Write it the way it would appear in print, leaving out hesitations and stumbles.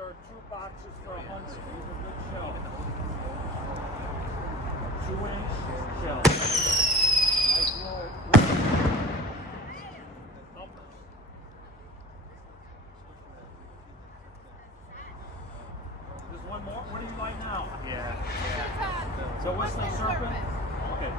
are 2 boxes for 100. These are good shells. 2-inch shells. Nice roll. Thumpers. There's one more. What do you like now? Yeah. So what's the serpent? Okay.